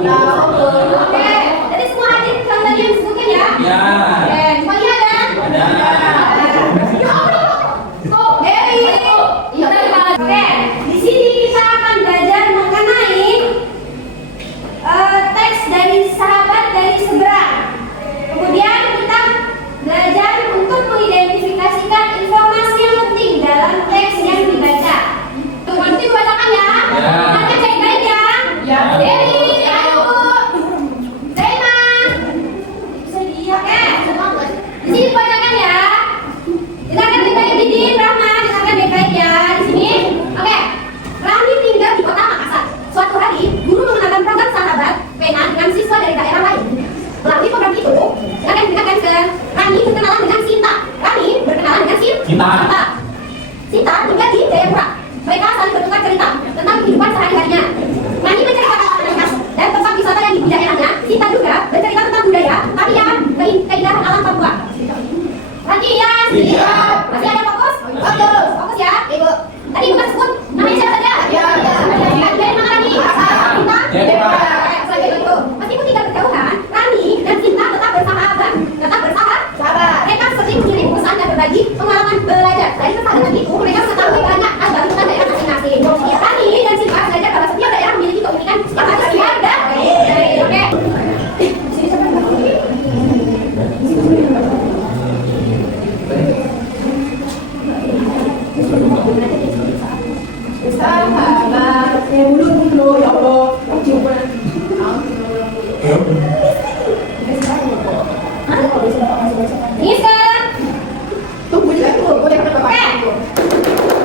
Oke, jadi semua hadir kalau tadi yang disebutkan ya. Ya. Oke, semuanya ada? Ada. Oke, di sini kita akan belajar mengenai teks dari sahabat dari seberang. Kemudian kita belajar untuk mengidentifikasikan informasi yang penting dalam teks yang dibaca. Nanti bacakan ya. Nanti cek ya. Ya. Dewi, ayo Bu. Zaina. Bisa oke. Di sini bacakan ya. Silakan DKI Didin, Rahman, silakan DKI ya di sini. Oke. Rani tinggal di kota Makassar. Suatu hari, guru mengenalkan program sahabat pena dengan siswa dari daerah lain. Melalui program itu, silakan dikatakan ke Rani berkenalan dengan Sinta. Rani berkenalan dengan Sinta. Sinta tinggal di Jayapura. Mereka saling bertukar cerita tentang kehidupan sehari-harinya. Rani menceritakan aktivitas dan tempat wisata yang di daerahnya. Sinta juga bercerita tentang budaya, tarian, keindahan alam Papua. Perhatian, siap. Masih ada fokus? Fokus ya, Ibu. Tadi bukan sebut namanya siapa saja? Ya. Dari mana Rani? Sinta? Ya. Meskipun tidak berjauhan, Rani dan Sinta tetap bersahabat. Mereka sering mengirim pesan dan berbagi pengalaman belajar. Dari persahabatan itu, mereka mengetahui banyak hal baru tentang daerah masing-masing. Rani dan Sinta belajar bahwa setiap daerah memiliki keunikan yang harus dihargai. Oke. Sahabat, dulu ya Allah, ciuman. Bisa. Tunggu juga dulu, gue yang Oke.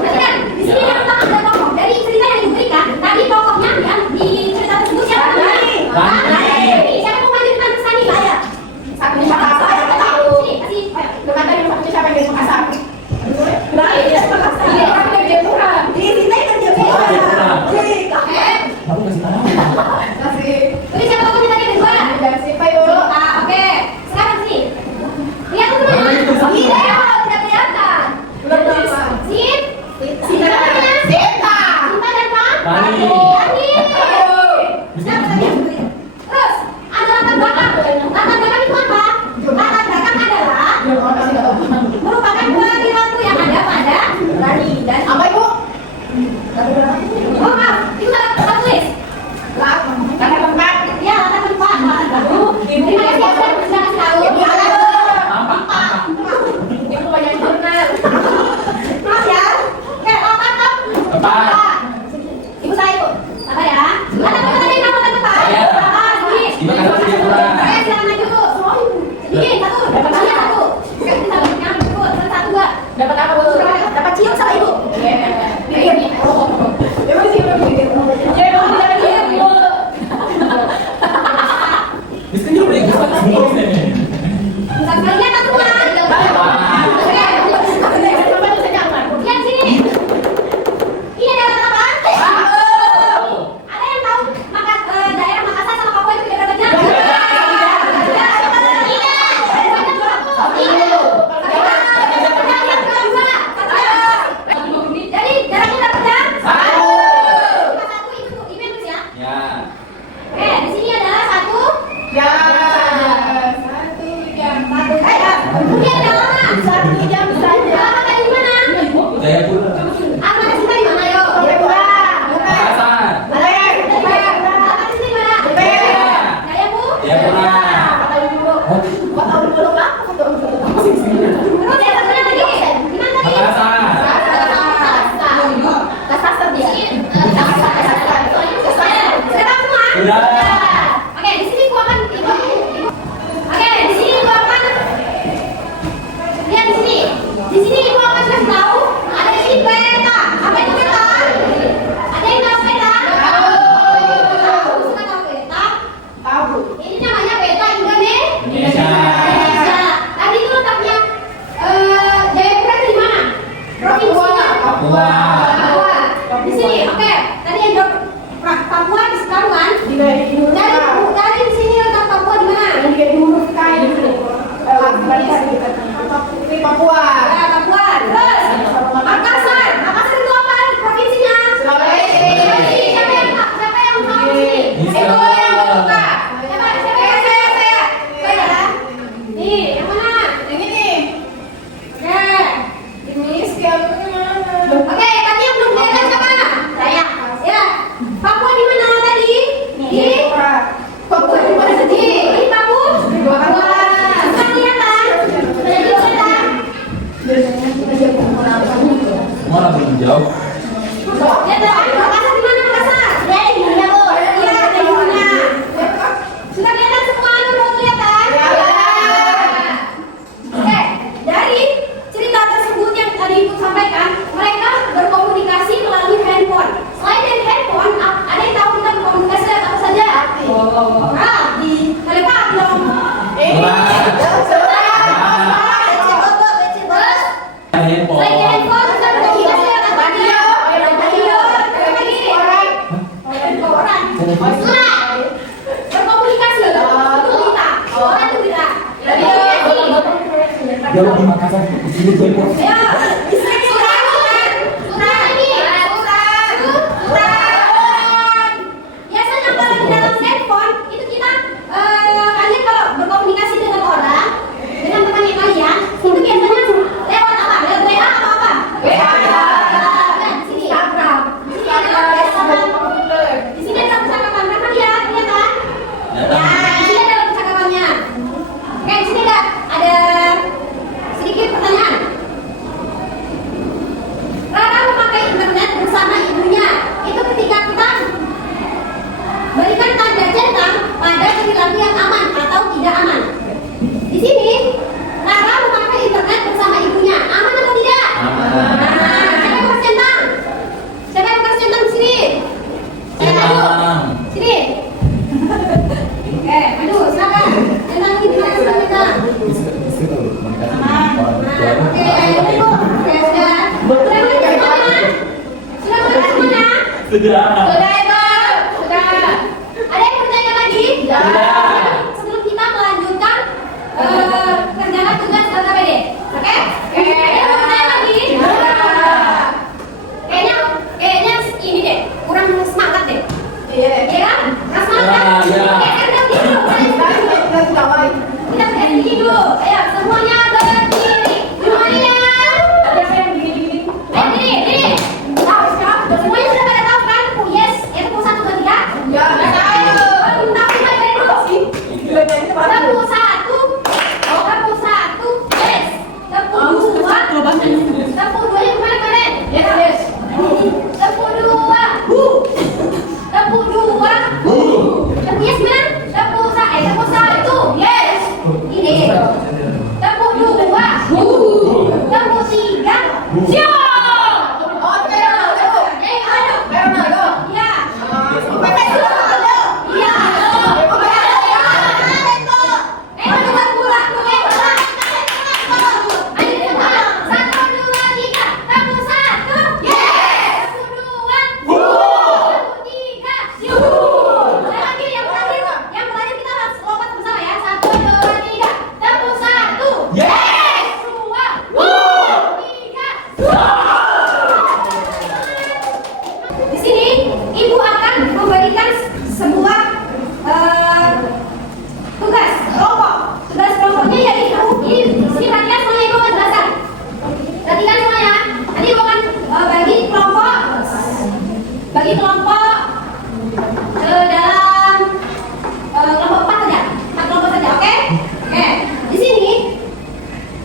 Perhatikan, di sini yang pertama ada tokoh. Dari cerita yang diberikan, tadi tokohnya yang di cerita tersebut siapa? Rani. Siapa mau melanjutkan ke Sani? Saya. Satu di Makassar, saya tahu. Kasih. Depan tadi satu siapa yang dari Makassar? Rani, ya Makassar. Iya, tapi dari Jayapura. Di sini kan Jayapura. Kasih. Jadi siapa tokohnya tadi yang kedua? Dari siapa yuk? Oke. Sekarang sini. Lihat dulu ya. Iya, udah kelihatan. Belum apa? Sip. Sinta. Sinta. Sinta dan Pak? Rani. Rani. Siapa tadi yang beri? Terus, ada latar belakang. Latar belakang itu apa? Latar belakang adalah merupakan perilaku yang ada pada Rani dan Apa ibu? oh maaf, itu latar tulis. Karena tempat. Ya, latar tempat. Terima kasih ya, sudah kasih tahu. Ibu banyak jurnal. Maaf ya. Oke, latar tempat. Ibu saya ibu. Sabar ya. Latar tempat tadi nama latar tempat. Saya. Sini. Di Makassar, Jayapura. Oke, silakan maju. Sini, satu. Sini, satu. Oke, kita lanjutkan. Satu, dua. Dapat apa bu? Dapat cium sama ibu. Ini. Emang sih belum gitu. Ya emang tidak gitu. Bisa juga boleh Bukan sekalian satu semua. Oke. Lihat sini. Ini adalah apa? Ada yang tahu daerah Makassar sama Papua itu beda berapa jauh? Jadi jaraknya berapa jam? Satu itu tulis ya. Ya. Oke, di sini adalah satu. Ya. 1 jam. Kemudian ada mana? 1 jam saja. Alamat tadi di mana? Jayapura. Alamat Sinta di mana yo? Jayapura. Makassar. Alamat Sinta di mana? Jaya Bu. Jayapura. Terus yang satunya lagi di mana tadi? Makassar. Sudah semua? Sudah. Oke, di sini gua akan Oke, di sini gua akan lihat di sini. Di sini gua akan kasih tahu ada di sini peta. Apa itu peta? Ada yang tahu peta? Tahu. Suka tahu peta? Tahu. Ini namanya peta Indonesia. Indonesia. Tadi itu letaknya Jayapura itu di mana? Provinsinya. Papua. Papua. Di sini, oke. Tadi yang jawab Papua di Sekarwan. Di Ini kamu. Sudah kelihatan? Sudah kelihatan? Semua orang belum jauh. Lihat depan, Makassar di mana Makassar? Sudah ada di dunia, Bu. Iya, ada di dunia. Sudah kelihatan semua, lu belum kelihatan? Oke, dari cerita tersebut yang tadi Ibu sampaikan, mereka berkomunikasi melalui handphone. Selain dari handphone, ada yang tahu kita berkomunikasi dengan apa saja? Di telepati dong. Handphone. Selain dari handphone, kita berkomunikasi dengan apa dia? Radio, orang. Surat. Berkomunikasi. Itu kita. Orang itu kita. Dia di Makassar, di sini Jepang. Ayo, surat ini. Surat. Biasanya kalau di dalam handphone itu kita kalian kalau berkomunikasi dengan orang, dengan temannya kalian, itu biasanya lewat apa? Lewat WA atau apa? Sini. Di sini ada percakapan. Berapa dia? Kelihatan? Ya, di sini ada percakapannya. Oke, di sini ada sedikit pertanyaan. Rara memakai internet bersama ibunya. Itu ketika kita berikan tanda centang pada perilaku yang aman atau tidak aman. Di sini, Rara memakai internet bersama ibunya. Aman atau tidak? Aman. Siapa yang bekas centang? Siapa yang bekas centang di sini? Centang. Sini. Oke, maju, silakan. Centang ini di mana centang? Bisa tahu komunikasi dengan Aman. orang tua. Oke, ibu. Oke, sudah. Sudah mengerti semuanya? Sudah mengerti semuanya? Sudah. Sudah, Eko. Sudah. Ada yang bertanya lagi? Sudah. Sebelum kita melanjutkan kerjaan tugas KKPD. Oke? Ada yang bertanya lagi? Kayaknya ini deh, kurang semangat deh. Iya kan? Kurang semangat kan? Ya, ya. Oke, kan berdiri dulu. Kita berdiri dulu. Ayo, semuanya berdiri. Semuanya. Diri. Semuanya sudah pada tahu kan? Yes, itu puluh 1, 2, 3. Kalau belum tahu, mulai dari dulu. Tepuk 1. Tepuk 1. Yes. Tepuk 2. Tepuk 2 yang kemarin. Yes. Tepuk 2. Tepuk 2. Tepuk yes mana? Tepuk 1. Yes. Ini. Tepuk 2. Tepuk 3. Siap. Ya. Di sini ibu akan memberikan sebuah tugas kelompok. Tugas kelompoknya yaitu ini perhatikan semuanya, ibu akan jelaskan. Perhatikan semuanya. Nanti ibu akan bagi kelompok ke dalam kelompok 4 saja. 4 kelompok saja, oke? Oke. Di sini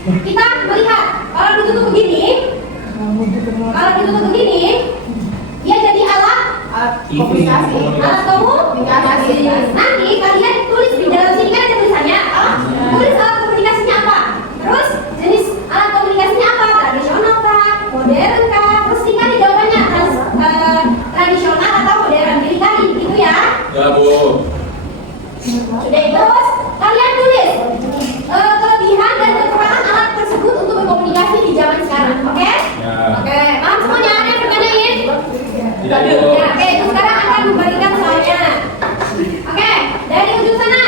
kita melihat kalau ditutup begini. Kalau ditutup begini, dia jadi alat komunikasi. Nanti kalian tulis di dalam sini kan ada tulisannya. Tulis alat komunikasinya apa. Terus jenis alat komunikasinya apa? Tradisional kah? Modern kah? Terus tinggal di jawabannya tradisional atau modern. Pilih-pilih gitu ya. Ya, Bu. Sudah itu, terus kalian tulis kelebihan dan kekurangan alat tersebut untuk berkomunikasi di zaman sekarang. Oke? Ya. Oke, paham semuanya? Ada yang bertanyain? Tidak, Bu. Ya, oke, itu sekarang akan memberikan soalnya. Oke, dari ujung sana.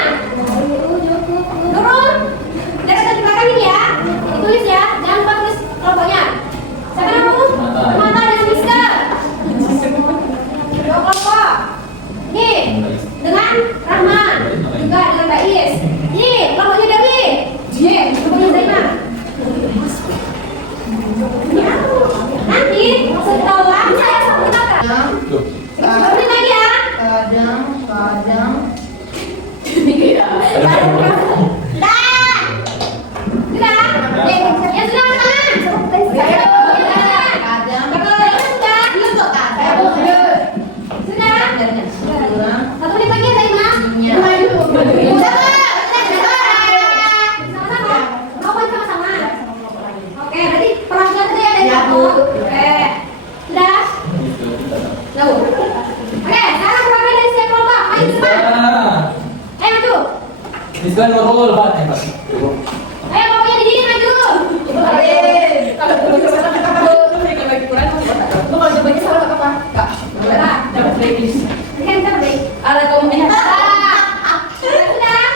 Turun. Kita kata di belakang ini ya. Ditulis ya, jangan lupa tulis kelompoknya. Siapa namamu? Mata dan Mister. Dua kelompok. Ini dengan Rahman, juga dengan Mbak Is. Ini Rizwan nurul banget. Ayo pokoknya di sini maju. Kalau dulu coba kita bagi kurang lu kalau coba salah apa? Enggak. Dapat playlist. Kan terbaik. Alat komunikasi. Sudah.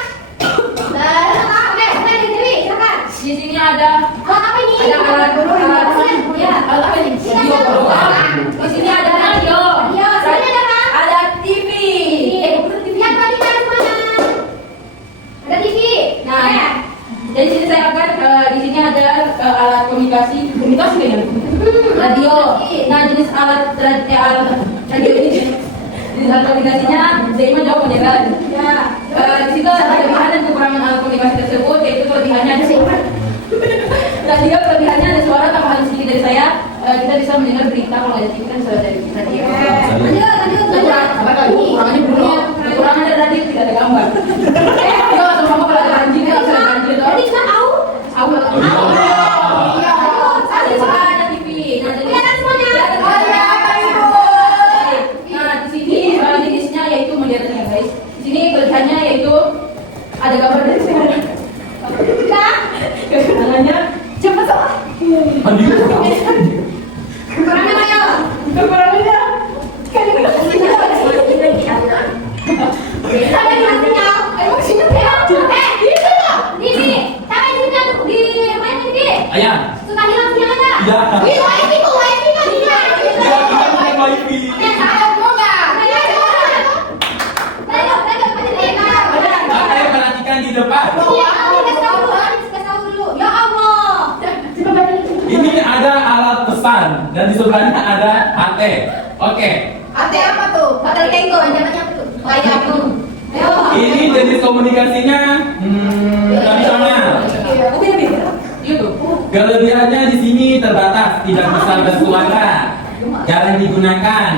Oke, di sini, silakan. Di sini ada Alat apa ini? ada alat Ya. alat apa ini? Radio program. Di sini ada radio. Ya, sini ada apa? Ada TV. Yang tadi kan mana? Ada TV. Nah, jadi sini saya akan di sini ada alat komunikasi kayaknya. Radio. Nah, jenis alat radio ini jenis alat komunikasinya Zaima jauh mendengar. Ya. Di situ ada kelebihan dan kekurangan alat komunikasi tersebut, yaitu kelebihannya ada suara. Dan juga kelebihannya ada suara tambahan sedikit dari saya. Kita bisa mendengar berita kalau ada TV kan sudah dari radio. Lanjut. Kekurangannya belum. Kekurangan dari radio tidak ada gambar. Kita sama kalau ada banjir nggak bisa ada banjir. Jadi kita tahu. Aku Iya. ada TV. Nah, jadi Kelihatan semuanya. Nah, di sini jenisnya yaitu modern ya guys. Di sini kelebihannya yaitu ada gambar dari saya. Kita. Kekurangannya cepat salah. Kekurangan ayo. Kekurangannya Sampai di hatinya. Ayo sini ya. Gitu loh. Ini. Sampai di sini di main ini. Ayah. Suka hilang sinyalnya. Iya. Ini wifi kok wifi kan ini. Ya, kita pakai wifi. Ya, saya mau enggak? Lanjut, Makanya perhatikan di depan. Iya, kasih tahu dulu. Ya Allah. Ini ada alat pesan dan di sebelahnya ada AT. Oke. Ate apa tuh? Hotel Kengko, namanya apa tuh? Kayak tuh. Ayo. Ini jenis komunikasinya tradisional. Iya tuh. Kelebihannya di sini terbatas, tidak bisa bersuara, jarang digunakan,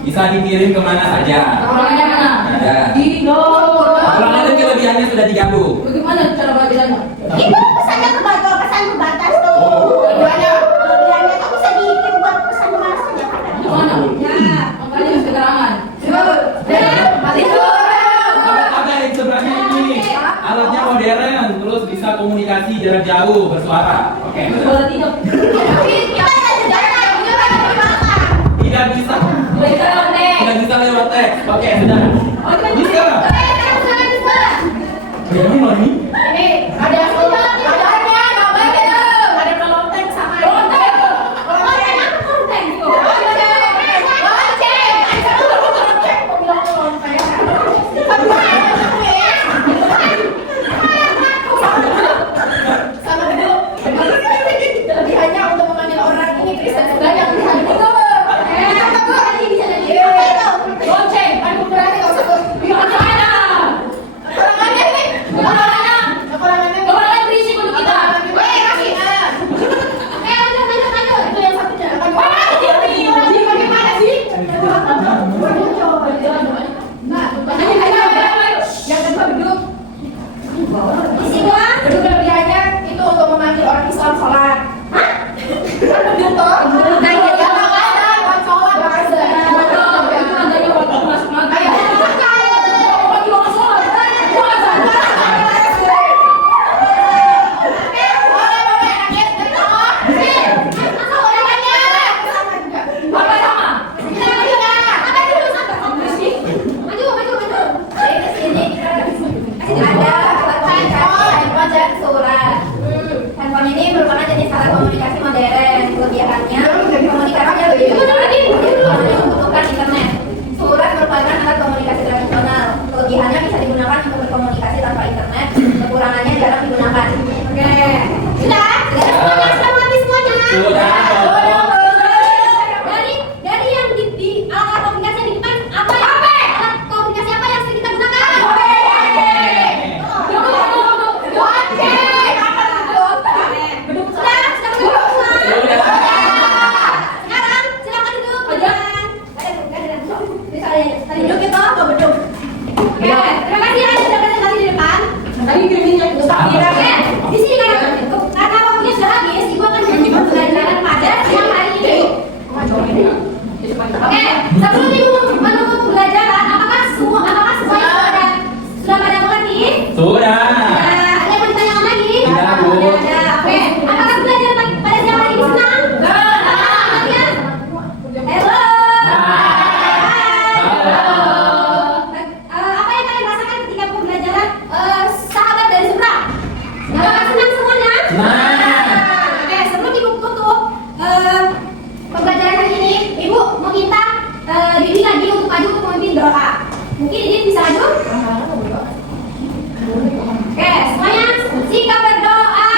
bisa dikirim kemana saja. Kekurangannya mana? Ada. Kekurangan dan kelebihannya sudah digabung. Bagaimana cara pelajarannya? Itu pesannya pesan terbatas tuh. Kelebihannya? Kelebihannya tuh bisa dikirim buat pesan kemana saja. Gimana? Ya. Makanya harus keterangan. Mati Ada yang sebelahnya ini, alatnya modern, terus bisa komunikasi jarak jauh, bersuara. Oke. Suara tidak. Kita ada data, kita ada berapa? Tidak bisa, Bisa teks. tidak bisa lewat teks. Oke, sudah. Bisa. Ini loh ini. Ini ada adanya, namanya ada pelontek sama pelontek. Kelebihannya untuk memanggil orang ini Kristen banyak di hati itu. Lonceng, kan kekurangannya nggak usah. Kekurangannya ini, kekurangannya Duduk itu, tuh beduk. Oke, terima kasih ya sudah presentasi di depan. Tadi kiriminnya ke Ustaz. Oke, di sini karena waktunya sudah habis, ibu akan menjelaskan pada siang hari ini. Oke, sebelum ibu menutup pembelajaran, apakah semuanya sudah pada mengerti? Sudah. Ada yang mau ditanyakan lagi? Tidak, Bu. Tidak ada. Oke, apakah belajar pada siang hari ini senang? Halo. Apa yang kalian rasakan ketika pembelajaran sahabat dari seberang? Apakah senang semuanya? Senang. Oke, sebelum ibu tutup pembelajaran hari ini, ibu meminta Didi lagi untuk maju untuk memimpin doa. Mungkin Didi bisa maju? Oke, semuanya siap berdoa.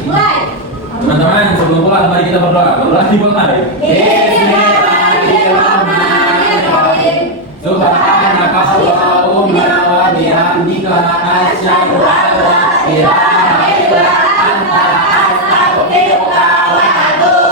Mulai. Teman-teman, sebelum pulang mari kita berdoa. Berdoa dimulai. Subhanaka Allahumma wa bihamdika asyhadu an la ilaha illa anta astaghfiruka wa atubu